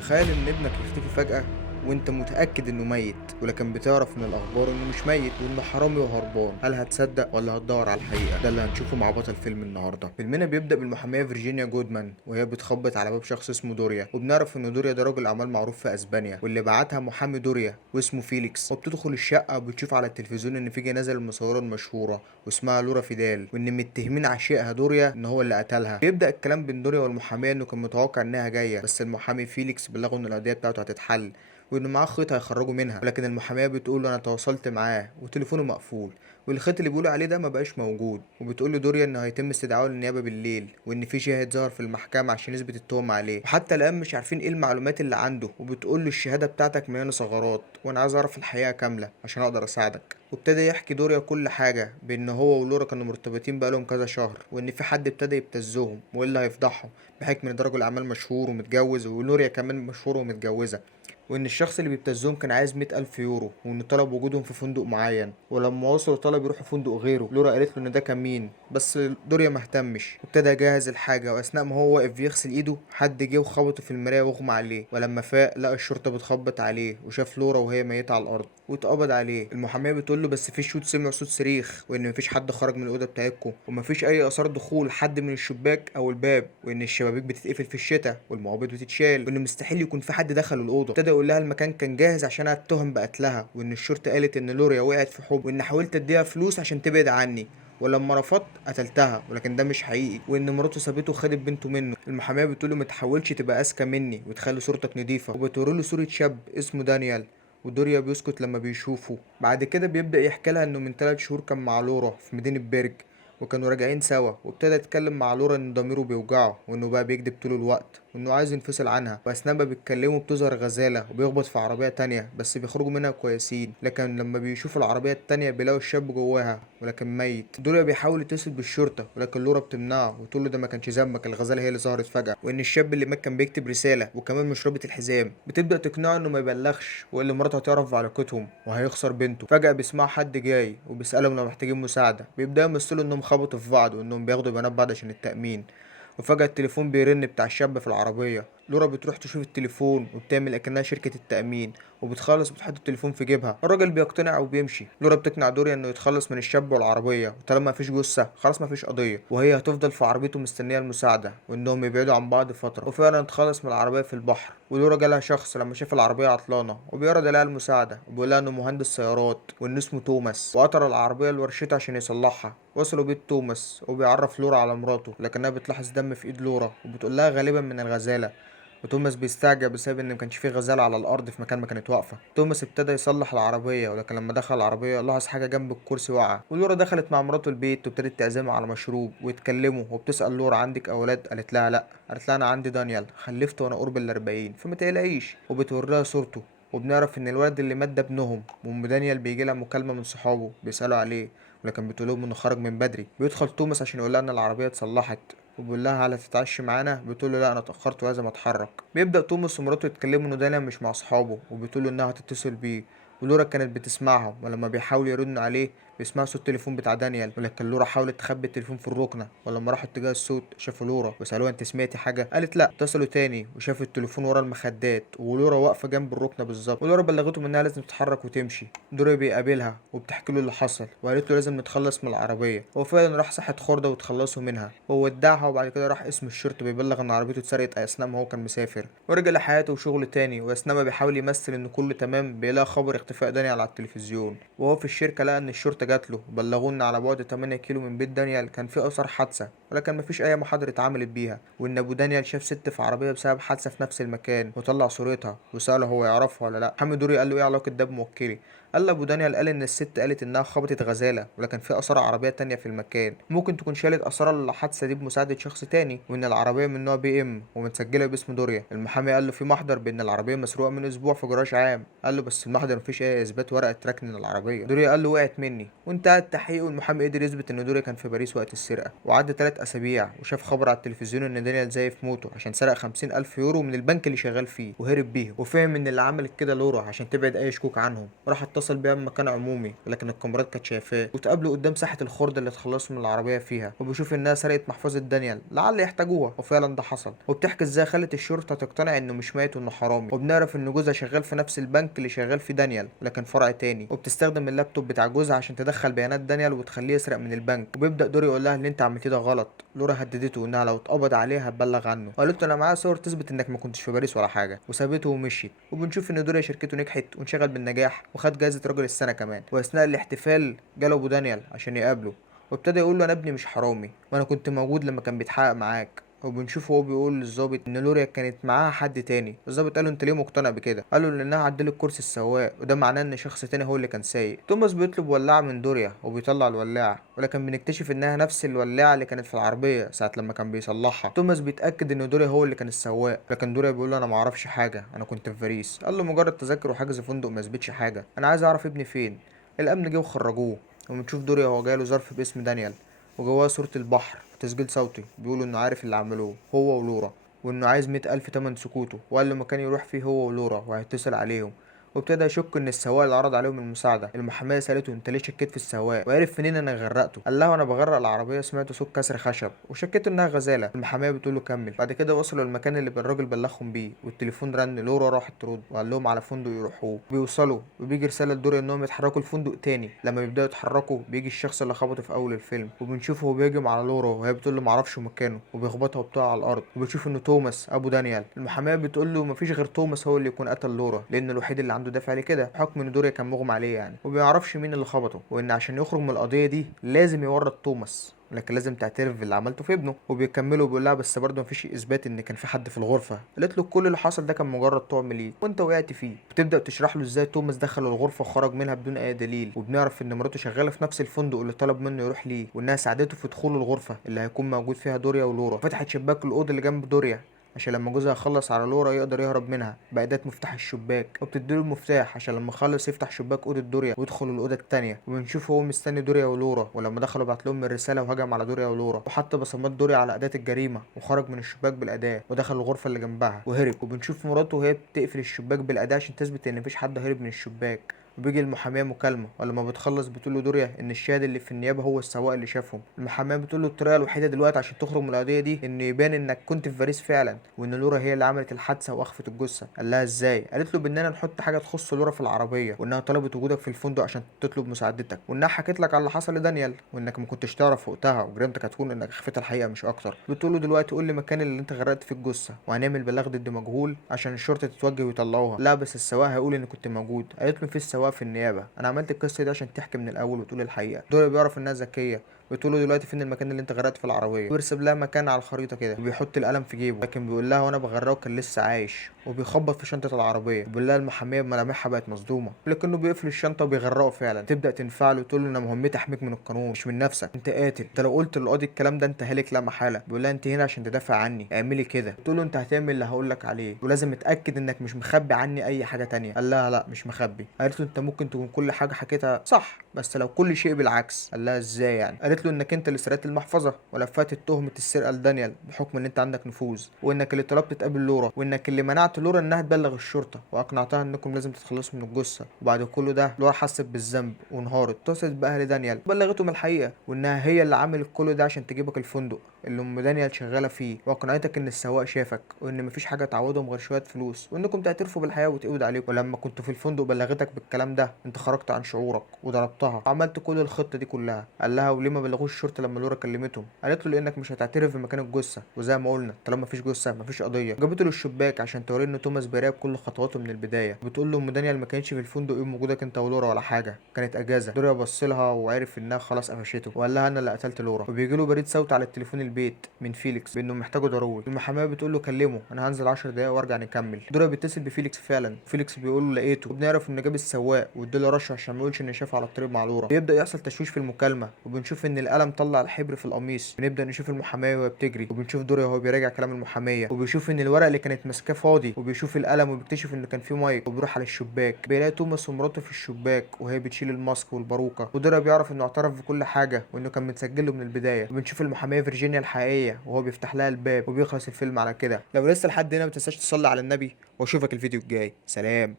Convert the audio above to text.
تخيل إن ابنك يختفي فجأة وأنت متأكد إنه ميت، ولكن بتعرف من الأخبار إنه مش ميت وإنه حرامي وهربان. هل هتصدق ولا هتدور على الحقيقة؟ ده اللي هنشوفه مع بطل فيلم النهاردة. فيلمنا بيبدأ بالمحامية فيرجينيا جودمان وهي بتخبط على باب شخص اسمه دوريا، وبنعرف إن دوريا ده راجل أعمال معروف في أسبانيا واللي بعتها محامي دوريا واسمه فيليكس. وبتدخل الشقة وبتشوف على التلفزيون إن في جنازة للمصورة المشهورة واسمها لورا فيدال، وإن متهمين عشيقها دوريا إن هو اللي قتلها. بيبدأ الكلام بين دوريا والمحامية إنه كان متوقع إنها جاية، بس المحامي فيليكس بلغه إن القضية بتاعته هتتحل وانه معاه خيط هيخرجوا منها، ولكن المحاميه بتقول له انا تواصلت معاه وتليفونه مقفول، والخيط اللي بيقولوا عليه ده ما بقاش موجود. وبتقول له دوريا انه هيتم استدعائه للنيابه بالليل، وان في شاهد ظهر في المحكمه عشان يثبت التهمه عليه، وحتى الان مش عارفين ايه المعلومات اللي عنده. وبتقول له الشهاده بتاعتك مليانه ثغرات وانا عايز اعرف الحقيقه كامله عشان اقدر اساعدك. وابتدى يحكي دوريا كل حاجه، بان هو ولورا كانوا مرتبطين بقالهم كذا شهر، وان في حد ابتدى يبتزهم واللي هيفضحهم، بحكم ان ده رجل اعمال مشهور ومتجوز، ولوريا كمان مشهوره ومتجوزه، وإن الشخص اللي بيبتزهم كان عايز 100,000 يورو، وإن طلب وجودهم في فندق معين، ولما وصلوا طلب يروحوا فندق غيره. لورا قالت له إن ده كان مين، بس دوريا مهتمش. وابتدى يجهز الحاجة، وأثناء ما هو واقف بيغسل إيده حد جه وخبطه في المراية واغمى عليه، ولما فاق لقى الشرطة بتخبط عليه وشاف لورا وهي ميتة على الأرض واتقبض عليه. المحامية بتقول له بس في شهود سمعوا صوت صريخ، وإن مفيش حد خرج من الأوضة بتاعتكم، ومفيش أي آثار دخول حد من الشباك أو الباب، وإن الشبابيك بتتقفل في الشتاء والمقابض بتتشال، وإن مستحيل يكون في حد دخل الأوضة. ابتدى يقول لها المكان كان جاهز عشان اتهم بقتلها، وإن الشرطة قالت إن لوريا وقعت في حب، وإن حاولت أديها فلوس عشان تبعد عني، ولما رفضت قتلتها، ولكن ده مش حقيقي، وان مراته سابته وخدت بنته منه. المحاميه بتقول له ما تحاولش تبقى اذكى مني وتخلي صورتك نضيفه، وبتوري له صوره شاب اسمه دانيال، ودوريا بيسكت لما بيشوفه. بعد كده بيبدأ يحكي لها انه من 3 شهور كان مع لورا في مدينة بيرج، وكانوا راجعين سوا، وابتدى يتكلم مع لورا ان ضميره بيوجعه وانه بقى بيكذب طول الوقت وانه عايز ينفصل عنها. واثناء ما بيتكلموا بتظهر غزالة وبيخبط في عربية تانية، بس بيخرجوا منها كويسين، لكن لما بيشوف العربية التانية بيلاقوا الشاب جواها ولكن ميت. دوريا بيحاول يتصل بالشرطة ولكن لورا بتمنعه وتقول له ده ما كانش ذنبك، الغزالة هي اللي ظهرت فجأة، وان الشاب اللي مات كان بيكتب رسالة وكمان مش رابط الحزام. بتبدأ تقنعه انه ما يبلغش والا مراته هتعرف بعلاقتهم وهيخسر بنته. فجأة بيسمعوا حد جاي وبيسألهم لو محتاجين مساعدة، بيبدأوا يمثلوا انهم خبطوا في بعض وانهم بياخدوا بنات بعض عشان التأمين. وفجأة التليفون بيرن بتاع الشاب في العربية. لورا بتروح تشوف التليفون وبتعمل اكنها شركة التأمين، وبتخلص وبتحط التليفون في جيبها. الراجل بيقتنع وبيمشي. لورا بتقنع دوريا انه يتخلص من الشاب والعربية، وطالما مفيش جثة خلاص مفيش قضية، وهي هتفضل في عربيته مستنية المساعدة، وانهم يبعدوا عن بعض فترة. وفعلا اتخلص من العربية في البحر. ولورا جالها شخص لما شاف العربية عطلانة وبيعرض عليها المساعدة، وبيقول لها انه مهندس سيارات وان اسمه توماس، وقطر العربية لورشته عشان يصلحها. وصلوا بيت توماس وبيعرف لورا على مراته، لكنها بتلاحظ دم في ايد لورا وبتقول لها غالبا من الغزالة. وتوماس بيستعجب بسبب ان مكانش فيه غزالة على الارض في مكان ما كانت واقفة. توماس ابتدى يصلح العربية، ولكن لما دخل العربية لاحظ حاجة جنب الكرسي واقعة. ولورا دخلت مع مراته البيت وابتدت تعزمها على مشروب ويتكلموا، وبتسأل لورا عندك اولاد؟ قالت لها لا. قالت لها انا عندي دانيال، خلفت وانا قرب ال40 فما تقلقيش. وبتوريها صورته، وبنعرف ان الولد اللي مات ده ابنهم. وام دانيال بيجي لها مكالمة من صحابه بيسألوا عليه، ولكن بتقول لهم انه خرج من بدري. بيدخل توماس عشان يقول لها ان العربية اتصلحت، وبيقول لها هل هتتعشي معانا؟ بتقول له لا انا اتاخرت ولازم اتحرك. بيبدا توماس ومراته يتكلموا انه دايما مش مع اصحابه، وبتقول له انها هتتصل بيه. ولورا كانت بتسمعهم، ولما بيحاولوا يردوا عليه بيسمعوا صوت التليفون بتاع دانيال، ولكن لورا حاولت تخبي التليفون في الركنه. ولما راحوا اتجاه الصوت شافوا لورا وسالوها انت سمعتي حاجه؟ قالت لا. اتصلوا تاني وشافوا التليفون ورا المخدات ولورا واقفه جنب الركنه بالظبط. ولورا بلغتهم انها لازم تتحرك وتمشي. دورا بيقابلها وبتحكي له اللي حصل، وقالت له لازم نتخلص من العربيه. هو فعلا راح ساحه خردة وتخلصوا منها. هو ودعها وبعد كده راح اسم الشرطه بيبلغ ان عربيته اتسرقت اثناء ما هو كان مسافر، ورجع لحياته وشغل تاني. واثناء ما بيحاول يمثل ان كله تمام بيلاقي خبر اختفاء دانيال على التلفزيون. وهو في الشركه لقى ان الشرطه جات له وبلغوه ان على بعد 8 كيلو من بيت دانيال كان في اثار حادثه، ولكن مفيش اي محاضره اتعملت بيها، وان ابو دانيال شاف ست في عربيه بسبب حادثه في نفس المكان وطلع صورتها وساله هو يعرفها ولا لا. محمد دوري قال له ايه علاقه ده بموكلي؟ قال له ابو دانيال قال ان الست قالت انها خبطت غزاله، ولكن في اثار عربيه تانية في المكان، ممكن تكون شالت اثار الحادثه دي بمساعده شخص تاني، وان العربيه من نوع BM ومتسجله باسم دوريا. المحامي قال له في محضر بان العربيه مسروقه من اسبوع في جراج عام. قال له بس المحضر مفيش اي اثبات ورقه ركن العربيه. دوريا قال له وقعت مني. وانتهى التحقيق والمحامي قدر يثبت ان دوريا كان في باريس وقت السرقه. وعدى 3 اسابيع وشاف خبر على التلفزيون ان دانيال زايف موته عشان سرق 50,000 يورو من البنك اللي شغال فيه وهرب بيهم، وفهم ان اللي عملت كده لورا عشان تبعد اي شكوك عنهم، وراح اتصل واتصل بيها بمكان عمومي، لكن الكاميرات كانت شايفاه. وتقابلوا قدام ساحه الخرده اللي اتخلصوا من العربيه فيها، وبيشوف انها سرقت محفظه دانيال لعل يحتاجوها، وفعلا ده حصل. وبتحكي ازاي خلت الشرطه تقتنع انه مش ميت وانه حرامي. وبنعرف ان جوزها شغال في نفس البنك اللي شغال فيه دانيال لكن فرع تاني. وبتستخدم اللابتوب بتاع جوزها عشان تدخل بيانات دانيال وتخليه يسرق من البنك. وبيبدا دوري يقول لها اللي انت عملتيه ده غلط. لورا هددته انها لو اتقبض عليها هتبلغ عنه، وقالت له انا معايا صور تثبت انك ما كنتش في باريس ولا حاجه، وسابته ومشيت. وبنشوف ان دوري شركته نجحت وانشغل بالنجاح وخد جائزه راجل السنه كمان. واثناء الاحتفال جاله ابو دانيال عشان يقابله، وابتدى يقول له انا ابني مش حرامي، وانا كنت موجود لما كان بيتحقق معاك. وبنشوفه وهو بيقول للظابط ان لوريا كانت معاها حد تاني. الظابط قال له انت ليه مقتنع بكده؟ قال له لانها عدلت كرسي السواق، وده معناه ان شخص تاني هو اللي كان سايق. توماس بيطلب ولاعه من دوريا وبيطلع الولاعه، ولكن بنكتشف انها نفس الولاعه اللي كانت في العربيه ساعه لما كان بيصلحها. توماس بيتاكد ان دوريا هو اللي كان السواق، لكن دوريا بيقول له انا ما اعرفش حاجه، انا كنت في باريس. قال له مجرد تذاكر وحجز فندق ما يثبتش حاجه، انا عايز اعرف ابني فين. الامن جه وخرجوه. وبنشوف دوريا وهو جايله ظرف باسم دانيال، وجواه صورة البحر وتسجيل صوتي بيقول انه عارف اللي عملوه هو ولورا، وانه عايز 100,000 تمن سكوته، وقال له مكان يروح فيه هو ولورا وهيتصل عليهم. وابتدى يشك ان السواق اللي عرض عليهم المساعده. المحاميه سالته انت ليه شكيت في السواق، وعرف منين انا غرقته؟ قال لها وانا بغرق العربيه سمعت صوت كسر خشب وشكيت انها غزاله. المحاميه بتقول له كمل. بعد كده وصلوا المكان اللي الراجل بلغهم بيه، والتليفون رن. لورا راحت ترد وقال لهم على فندق يروحوه. بيوصلوا وبيجي رساله لدوري انهم يتحركوا لفندق تاني. لما بيبداوا يتحركوا بيجي الشخص اللي خبطه في اول الفيلم، وبنشوفه وهو بيهجم على لورا وهي بتقول له معرفش مكانه، وبيخبطها وبتقع على الارض. وبتشوف انه توماس ابو دانيال. المحاميه بتقول له مفيش غير توماس هو اللي يكون قتل لورا، لان الوحيد اللي عنده دافع لكده بحكم ان دوريا كان مغمى عليه يعني، وبيعرفش مين اللي خبطه، وان عشان يخرج من القضيه دي لازم يورط توماس، لكن لازم تعترف باللي عملته في ابنه. وبيكملوا بيقول لها بس برضه مفيش اثبات ان كان في حد في الغرفه. قالت له كل اللي حصل ده كان مجرد طعم ليك وانت وقعت فيه. بتبدا تشرح له ازاي توماس دخل الغرفه وخرج منها بدون اي دليل. وبنعرف ان مراته شغاله في نفس الفندق اللي طلب منه يروح ليه، وانها ساعدته في دخول الغرفه اللي هيكون موجود فيها دوريا ولورا. فتحت شباك الاوضه اللي جنب دوريا عشان لما جوزها يخلص على لورا يقدر يهرب منها بأداة مفتاح الشباك. وبتديله المفتاح عشان لما يخلص يفتح شباك أوضة دوريا ويدخل الأوضة التانية. وبنشوفه هو مستني دوريا ولورا، ولما دخلوا بعت لهم الرسالة وهجم على دوريا ولورا وحط بصمات دوريا على أداة الجريمة، وخرج من الشباك بالأداة ودخل الغرفة اللي جنبها وهرب. وبنشوف مراته وهي بتقفل الشباك بالأداة عشان تثبت إن مفيش حد هرب من الشباك. وبيجي المحاميه مكالمه، ولما بتخلص بتقول له دوريا ان الشاهد اللي في النيابه هو السواق اللي شافهم. المحاميه بتقول له الطريقه الوحيده دلوقتي عشان تخرج من القضيه دي ان يبان انك كنت في باريس فعلا، وان لورا هي اللي عملت الحادثه واخفت الجثه. قال لها ازاي؟ قالت له باننا نحط حاجه تخص لورا في العربيه، وانها طلبت وجودك في الفندق عشان تطلب مساعدتك، وانها حكت لك على اللي حصل لدانيال، وانك ما كنتش تعرف وقتها، وجريمتك هتكون انك خفيت الحقيقه مش اكتر. بتقول له دلوقتي قول لي مكان اللي انت غرقت فيه الجثه وهنعمل بلاغ ضد مجهول عشان الشرطه تتوجه ويطلعوها. لا بس السواق هيقول اني كنت موجود. قالت له في السواق في النيابه، انا عملت القصه دي عشان تحكي من الاول وتقول الحقيقه. دوري بيعرف انها ذكيه، بتقول له دلوقتي فين المكان اللي انت غرقت في العربيه، ويرسم لها مكان على الخريطه كده، وبيحط القلم في جيبه، لكن بيقول لها وانا بغرقه كان لسه عايش. وبيخبط في شنطه العربيه، وبيقول لها المحاميه بملامحها بقت مصدومه، لكنه بيقفل الشنطه وبيغرقه فعلا. تبدا تنفعل وتقول له انا مهمتي احميك من القانون مش من نفسك، انت قاتل، انت لو قلت للقاضي الكلام ده انت هالك لا محاله. بيقول لها انت هنا عشان تدافع عني، اعملي كده. تقول له انت هتعمل اللي هقول لك عليه، ولازم اتاكد انك مش مخبي عني اي حاجه تانية. قال لها لا مش مخبي. قالت له انت ممكن تكون كل حاجه حكيتها صح، بس لو كل شيء بالعكس. قال لها ازاي يعني؟ قالت له انك انت اللي سرقت المحفظه ولفت تهمه السرقه لدانيال بحكم ان انت عندك نفوذ، وانك اللي طلبت تقابل لورا، وانك اللي منعت لورا انها تبلغ الشرطه، واقنعتها انكم لازم تتخلصوا من الجثه. وبعد كل ده لورا حست بالذنب وانهارت، اتصلت باهل دانيال وبلغتهم الحقيقه، وانها هي اللي عملت كل ده عشان تجيبك الفندق اللي ام دانيال شغاله فيه، واقنعتك ان السواق شافك، وان مفيش حاجه تعوضهم غير شويه فلوس، وانكم تعترفوا بالحقيقه وتقبض عليكم. ولما كنتوا في الفندق بلغتك بالكلام ده انت خرجت عن شعورك وضربتها وعملت كل الخطه دي كلها. قال لها وليه ما بلغوش الشرطه لما لورا كلمتهم؟ قالت له لانك مش هتعترف بمكان الجثه، وزي ما قلنا طالما مفيش جثه مفيش قضيه. جابته للشباك عشان توري ان توماس بيراقب كل خطواته من البدايه. بتقول له ام دانيال ما كانتش في الفندق يوم وجودك انت ولورا ولا حاجه، كانت اجازه. دوريا بص لها وعرف انها خلاص قفشته، وقال لها انا اللي قتلت لورا. وبيجي له بريد صوت على التليفون البيت من فيليكس بانه محتاجه ضروري. المحاميه بتقول له كلمه انا هنزل 10 دقايق وارجع نكمل. دوريا بيتصل بفيليكس فعلا، فيليكس بيقول له لقيته، وبنعرف انه جاب السواق واداله رشه عشان ما يقولش انه شافه على الطريق مع لورا. بيبدا يحصل تشويش في المكالمه، وبنشوف ان القلم طلع الحبر في القميص. بنبدا نشوف المحاميه وهي بتجري، وبنشوف دوريا وهو بيراجع كلام المحاميه، وبيشوف ان الورق اللي كانت ماسكاه فاضي، وبيشوف القلم وبيكتشف انه كان فيه مايك، وبيروح على الشباك بيلاقي توماس ومراته في الشباك وهي بتشيل الماسك والباروكه. ودوريا بيعرف انه اعترف بكل حاجه وانه كان متسجل له من البدايه. وبنشوف المحاميه فيرجينيا الحقيقيه وهو بيفتح لها الباب، وبيخلص الفيلم على كده. لو لسه لحد هنا ما تنساش تصلي على النبي، واشوفك الفيديو الجاي. سلام.